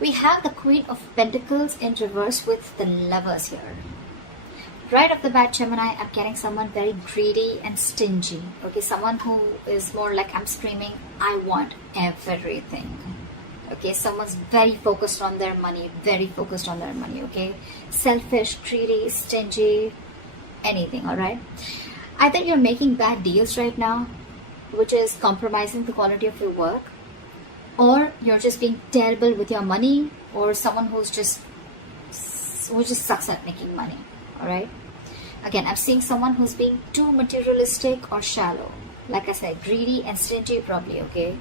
We have the Queen of Pentacles in reverse with the Lovers here. Right off the bat, Gemini, I'm getting someone very greedy and stingy. Okay, someone who is more like, I'm screaming, I want everything. Okay, someone's very focused on their money, okay? Selfish, greedy, stingy, anything, all right? Either you're making bad deals right now, which is compromising the quality of your work, or you're just being terrible with your money, or someone who just sucks at making money, all right? Again, I'm seeing someone who's being too materialistic or shallow. Like I said, greedy and stingy probably, okay?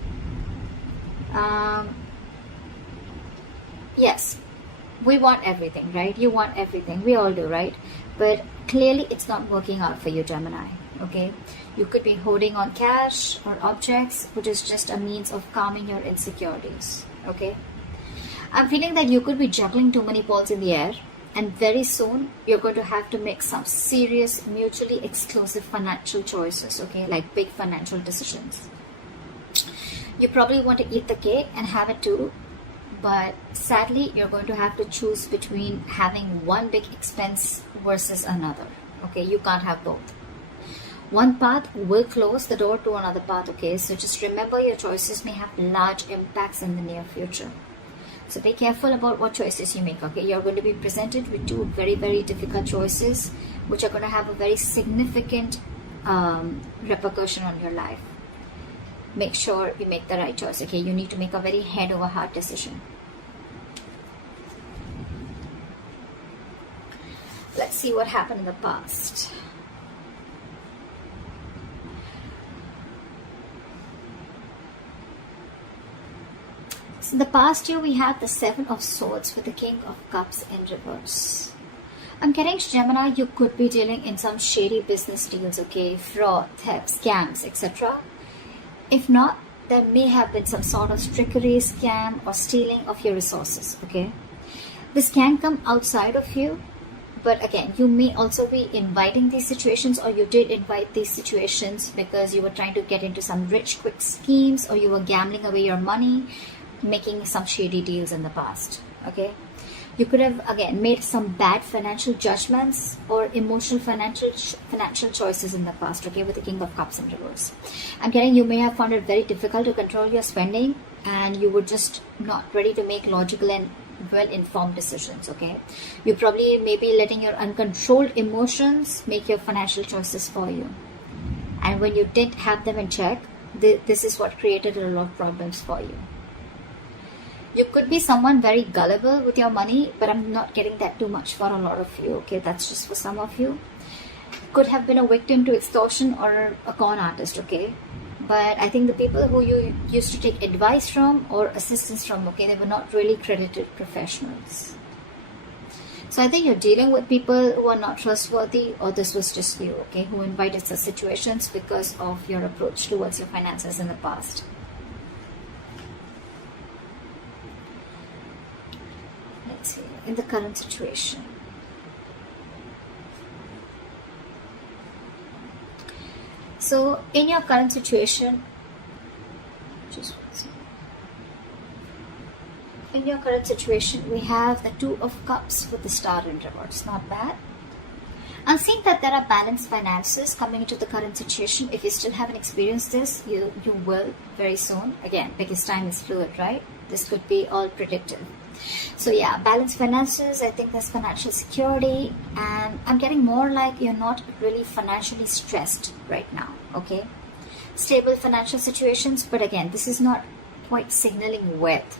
Yes, we want everything, right? You want everything. We all do, right? But clearly it's not working out for you, Gemini, okay? You could be holding on cash or objects, which is just a means of calming your insecurities, okay? I'm feeling that you could be juggling too many balls in the air, and very soon you're going to have to make some serious, mutually exclusive financial choices, okay? Like big financial decisions. You probably want to eat the cake and have it too, but sadly you're going to have to choose between having one big expense versus another, okay? You can't have both. One path will close the door to another path, okay? So just remember, your choices may have large impacts in the near future. So be careful about what choices you make, okay? You're going to be presented with two very, very difficult choices, which are going to have a very significant repercussion on your life. Make sure you make the right choice, okay? You need to make a very head over heart decision. Let's see what happened in the past. So in the past year, we had the Seven of Swords with the King of Cups in reverse. I'm getting, Gemini, you could be dealing in some shady business deals, okay? Fraud, theft, scams, etc. If not, there may have been some sort of trickery, scam, or stealing of your resources, okay? This can come outside of you, but again, you may also be inviting these situations, or you did invite these situations because you were trying to get into some rich, quick schemes, or you were gambling away your money, making some shady deals in the past, okay? You could have, again, made some bad financial judgments or emotional financial choices in the past, okay, with the King of Cups in reverse. I'm getting, you may have found it very difficult to control your spending, and you were just not ready to make logical and well-informed decisions, okay? You probably may be letting your uncontrolled emotions make your financial choices for you. And when you didn't have them in check, this is what created a lot of problems for you. You could be someone very gullible with your money, but I'm not getting that too much for a lot of you, okay? That's just for some of you. Could have been a victim to extortion or a con artist, okay? But I think the people who you used to take advice from or assistance from, okay, they were not really credited professionals. So I think you're dealing with people who are not trustworthy, or this was just you, okay, who invited such situations because of your approach towards your finances in the past. Let's see, in the current situation. So in your current situation, we have the Two of Cups with the Star in reverse. Not bad. I'm seeing that there are balanced finances coming into the current situation. If you still haven't experienced this, you will very soon. Again, because time is fluid, right? This could be all predictive. So yeah, balanced finances, I think there's financial security, and I'm getting more like you're not really financially stressed right now, okay? Stable financial situations, but again, this is not quite signaling wealth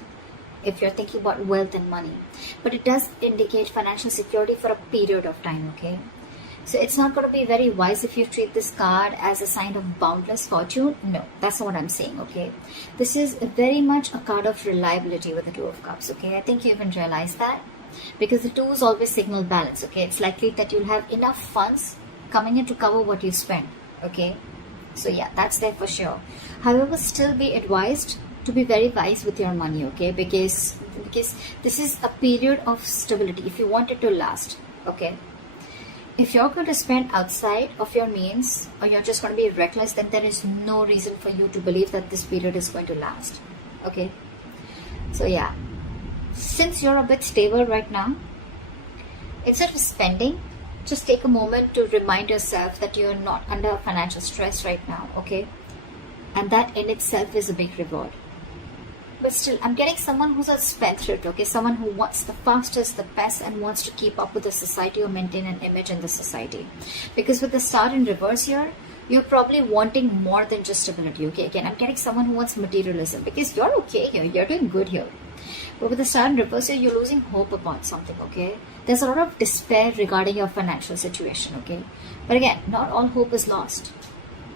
if you're thinking about wealth and money, but it does indicate financial security for a period of time, okay? So it's not going to be very wise if you treat this card as a sign of boundless fortune. No, that's not what I'm saying, okay? This is very much a card of reliability with the Two of Cups, okay? I think you even realize that, because the twos always signal balance, okay? It's likely that you'll have enough funds coming in to cover what you spend, okay? So yeah, that's there for sure. However, still be advised to be very wise with your money, okay? Because this is a period of stability if you want it to last, okay? If you're going to spend outside of your means, or you're just going to be reckless, then there is no reason for you to believe that this period is going to last, okay? So yeah, since you're a bit stable right now, instead of spending, just take a moment to remind yourself that you're not under financial stress right now, okay? And that in itself is a big reward. But still, I'm getting someone who's a spendthrift, okay? Someone who wants the fastest, the best, and wants to keep up with the society or maintain an image in the society. Because with the star in reverse here, you're probably wanting more than just stability, okay? Again, I'm getting someone who wants materialism, because you're okay here, you're doing good here. But with the star in reverse here, you're losing hope about something, okay? There's a lot of despair regarding your financial situation, okay? But again, not all hope is lost.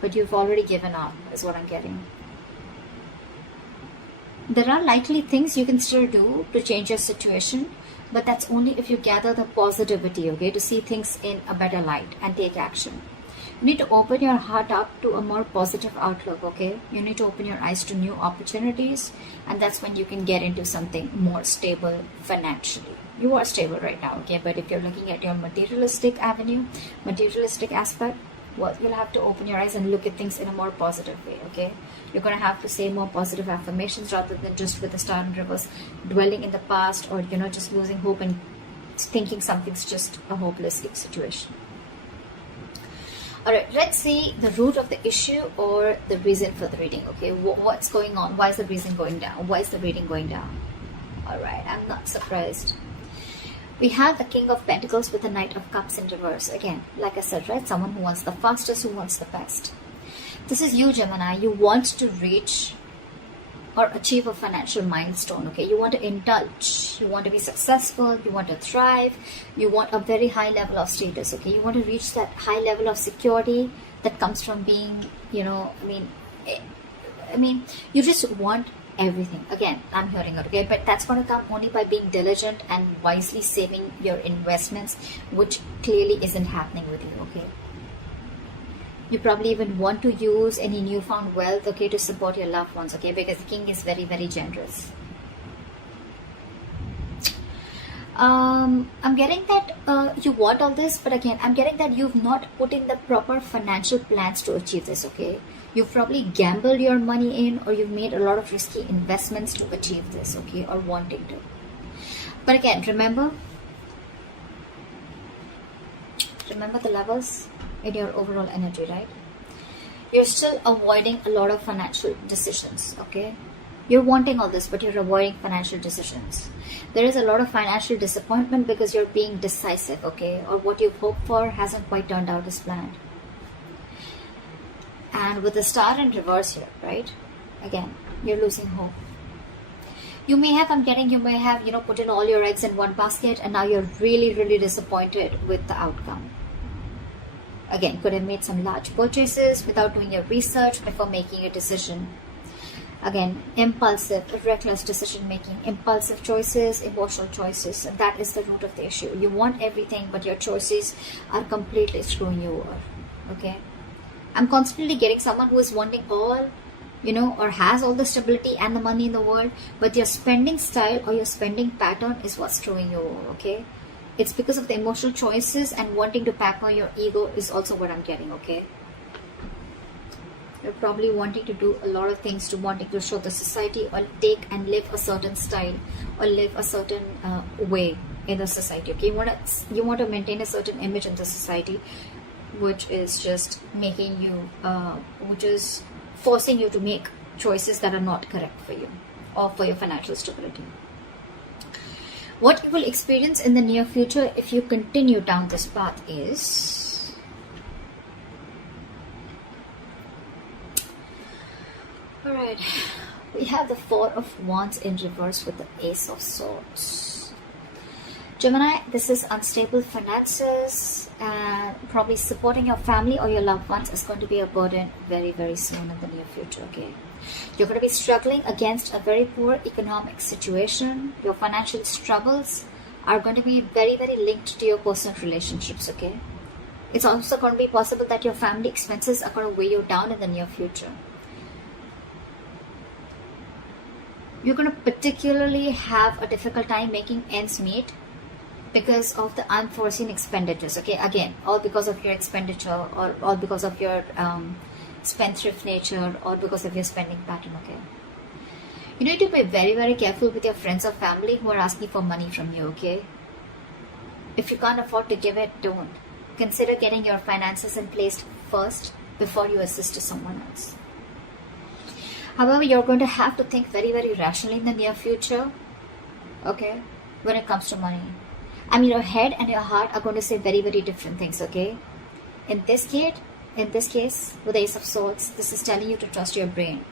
But you've already given up, is what I'm getting. There are likely things you can still do to change your situation, but that's only if you gather the positivity, okay, to see things in a better light and take action. You need to open your heart up to a more positive outlook, okay? You need to open your eyes to new opportunities, and that's when you can get into something more stable financially. You are stable right now, okay? But if you're looking at your materialistic avenue, materialistic aspect, well, you'll have to open your eyes and look at things in a more positive way, okay? You're going to have to say more positive affirmations rather than just with the star in reverse dwelling in the past, or, you know, just losing hope and thinking something's just a hopeless situation. Alright, let's see the root of the issue or the reason for the reading, okay? What's going on? Why is the reason going down? Why is the reading going down? Alright, I'm not surprised. We have the King of Pentacles with the Knight of Cups in reverse. Again, like I said, right? Someone who wants the fastest, who wants the best. This is you, Gemini. You want to reach or achieve a financial milestone, okay? You want to indulge. You want to be successful. You want to thrive. You want a very high level of status, okay? You want to reach that high level of security that comes from being, you know, I mean, you just want everything. Again, I'm hearing it, okay? But that's going to come only by being diligent and wisely saving your investments, which clearly isn't happening with you, okay? You probably even want to use any newfound wealth, okay, to support your loved ones, okay? Because the king is very, very generous. I'm getting that you want all this, but again, I'm getting that you've not put in the proper financial plans to achieve this, okay? You've probably gambled your money in, or you've made a lot of risky investments to achieve this, okay, or wanting to. But again, remember the levels in your overall energy, right? You're still avoiding a lot of financial decisions, okay? You're wanting all this, but you're avoiding financial decisions. There is a lot of financial disappointment because you're being decisive, okay? Or what you've hoped for hasn't quite turned out as planned. And with the star in reverse here, right? Again, you're losing hope. You may have, you know, put in all your eggs in one basket, and now you're really, really disappointed with the outcome. Again, could have made some large purchases without doing your research before making a decision. Again, impulsive, reckless decision making, impulsive choices, emotional choices. And that is the root of the issue. You want everything, but your choices are completely screwing you over. Okay? I'm constantly getting someone who is wanting all, you know, or has all the stability and the money in the world, but your spending style or your spending pattern is what's screwing you over. Okay? It's because of the emotional choices and wanting to pamper your ego is also what I'm getting, okay? You're probably wanting to do a lot of things, to wanting to show the society or take and live a certain style or live a certain way in the society, okay? You want to maintain a certain image in the society, which is just making you, which is forcing you to make choices that are not correct for you or for your financial stability. What you will experience in the near future if you continue down this path is alright, we have the Four of Wands in reverse with the Ace of Swords. Gemini, this is unstable finances, and probably supporting your family or your loved ones is going to be a burden very, very soon in the near future, okay? You're going to be struggling against a very poor economic situation. Your financial struggles are going to be very, very linked to your personal relationships, okay? It's also going to be possible that your family expenses are going to weigh you down in the near future. You're going to particularly have a difficult time making ends meet because of the unforeseen expenditures, okay? Again, all because of your expenditure or all because of your spendthrift nature or because of your spending pattern, okay? You need to be very, very careful with your friends or family who are asking for money from you, okay? If you can't afford to give it, don't. Consider getting your finances in place first before you assist to someone else. However, you're going to have to think very, very rationally in the near future, okay, when it comes to money. I mean, your head and your heart are going to say very, very different things, okay? In this case, with the Ace of Swords, this is telling you to trust your brain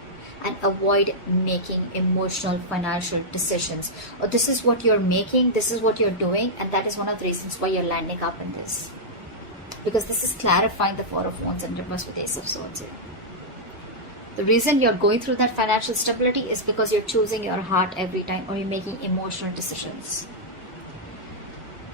and avoid making emotional financial decisions. Or this is what you're making, this is what you're doing, and that is one of the reasons why you're landing up in this. Because this is clarifying the Four of Wands in reverse with the Ace of Swords here. The reason you're going through that financial stability is because you're choosing your heart every time, or you're making emotional decisions.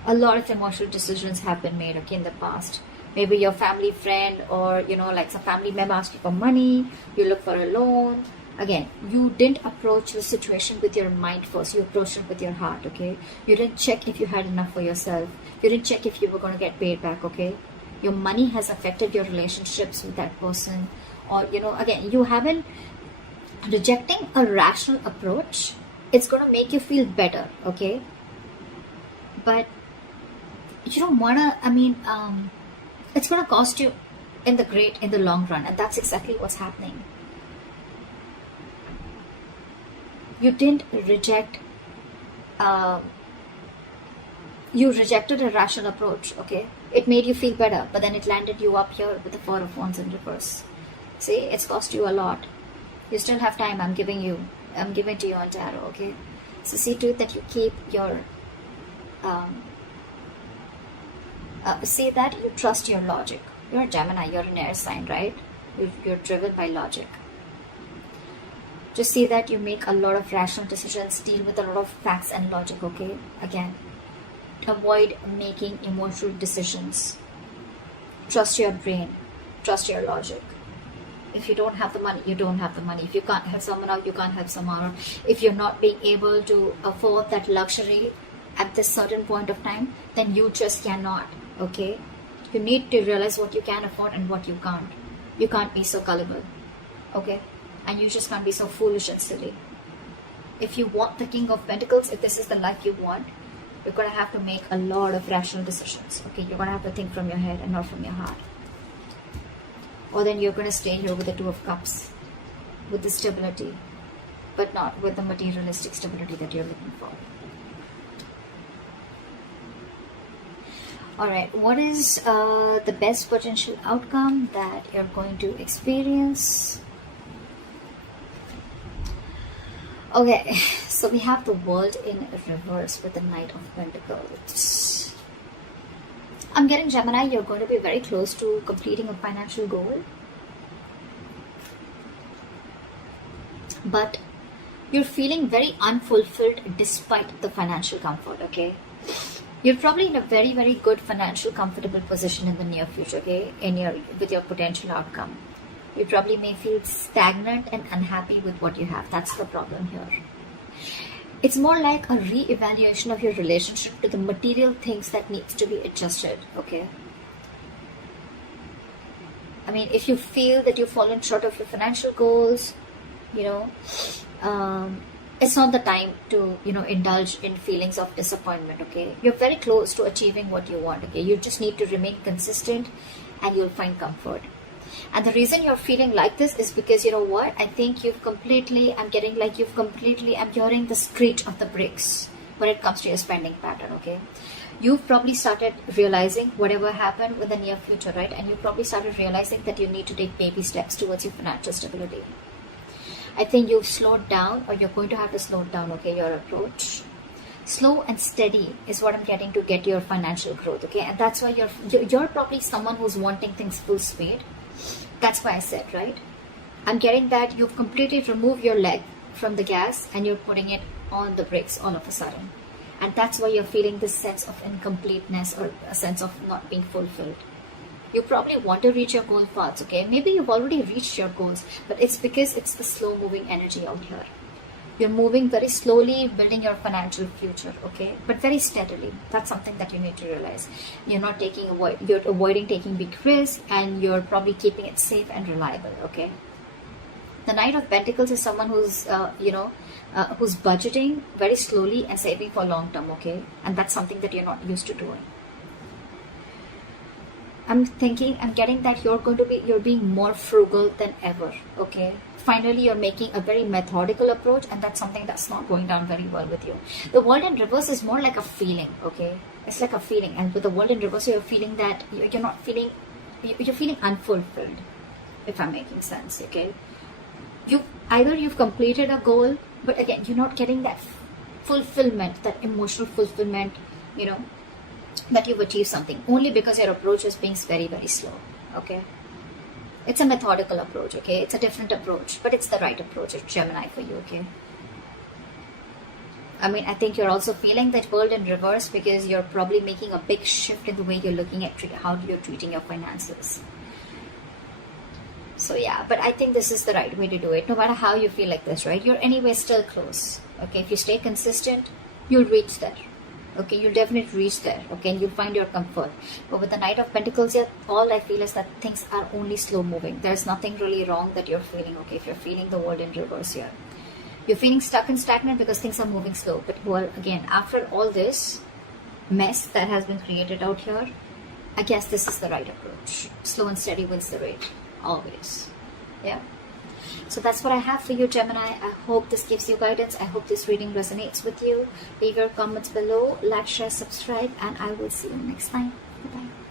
A lot of emotional decisions have been made, okay, in the past. Maybe your family friend, or like some family member asked you for money, you look for a loan. Again, you didn't approach the situation with your mind first, you approached it with your heart, okay? You didn't check if you had enough for yourself. You didn't check if you were going to get paid back, okay? Your money has affected your relationships with that person. Or, again, you haven't. Rejecting a rational approach, it's going to make you feel better, okay? But you don't want to, it's going to cost you in the long run. And that's exactly what's happening. You didn't reject, you rejected a rational approach, okay? It made you feel better, but then it landed you up here with the Four of Wands in reverse. See, it's cost you a lot. You still have time. I'm giving to you on tarot, okay? So see to it that you keep your, see that you trust your logic. You're a Gemini, you're an air sign, right? You're driven by logic. Just see that you make a lot of rational decisions, deal with a lot of facts and logic, okay? Again, avoid making emotional decisions. Trust your brain, trust your logic. If you don't have the money, you don't have the money. If you can't help someone out, you can't help someone out. If you're not being able to afford that luxury at this certain point of time, then you just cannot, okay? You need to realize what you can afford and what you can't. You can't be so gullible, okay? And you just can't be so foolish and silly. If you want the King of Pentacles, if this is the life you want, you're going to have to make a lot of rational decisions, okay? You're going to have to think from your head and not from your heart. Or then you're going to stay here with the Two of Cups, with the stability, but not with the materialistic stability that you're looking for. Alright, what is the best potential outcome that you're going to experience? Okay, so we have the World in reverse with the Knight of Pentacles. I'm getting Gemini, you're going to be very close to completing a financial goal. But you're feeling very unfulfilled despite the financial comfort, okay? You're probably in a very, very good financial comfortable position in the near future, okay? With your potential outcome. You probably may feel stagnant and unhappy with what you have. That's the problem here. It's more like a re-evaluation of your relationship to the material things that needs to be adjusted, okay? I mean, if you feel that you've fallen short of your financial goals, it's not the time to, indulge in feelings of disappointment, okay? You're very close to achieving what you want, okay? You just need to remain consistent and you'll find comfort. And the reason you're feeling like this is because, I think I'm hearing the screech of the bricks when it comes to your spending pattern, okay? You've probably started realizing whatever happened in the near future, right? And you probably started realizing that you need to take baby steps towards your financial stability. I think you've slowed down, or you're going to have to slow down, okay, your approach. Slow and steady is what I'm getting to get your financial growth, okay? And that's why you're probably someone who's wanting things full speed. That's why I said, right? I'm getting that you've completely removed your leg from the gas and you're putting it on the brakes all of a sudden. And that's why you're feeling this sense of incompleteness or a sense of not being fulfilled. You probably want to reach your goal paths, okay? Maybe you've already reached your goals, but it's because it's the slow moving energy out here. You're moving very slowly, building your financial future, okay? But very steadily. That's something that you need to realize. You're avoiding taking big risks, and you're probably keeping it safe and reliable, okay? The Knight of Pentacles is someone who's, who's budgeting very slowly and saving for long term, okay? And that's something that you're not used to doing. I'm getting that you're being more frugal than ever, okay? Finally, you're making a very methodical approach, and that's something that's not going down very well with you. The world in reverse is more like a feeling, okay? It's like a feeling, and with the world in reverse, you're feeling that you're feeling unfulfilled, if I'm making sense, okay? You've completed a goal, but again, you're not getting that fulfillment, that emotional fulfillment, you know, that you've achieved something, only because your approach is being very, very slow, okay? It's a methodical approach, okay? It's a different approach, but it's the right approach. It's Gemini for you, okay? I mean, I think you're also feeling that world in reverse because you're probably making a big shift in the way you're looking at how you're treating your finances. So yeah, but I think this is the right way to do it. No matter how you feel like this, right? You're anyway still close, okay? If you stay consistent, you'll reach there. Okay, you'll definitely reach there, okay, and you'll find your comfort. But with the Knight of Pentacles here, all I feel is that things are only slow moving. There's nothing really wrong that you're feeling, okay, if you're feeling the world in reverse here. You're feeling stuck and stagnant because things are moving slow. But well, again, after all this mess that has been created out here, I guess this is the right approach. Slow and steady wins the race, always. Yeah. So that's what I have for you, Gemini. I hope this gives you guidance. I hope this reading resonates with you. Leave your comments below, like, share, subscribe, and I will see you next time. Bye-bye.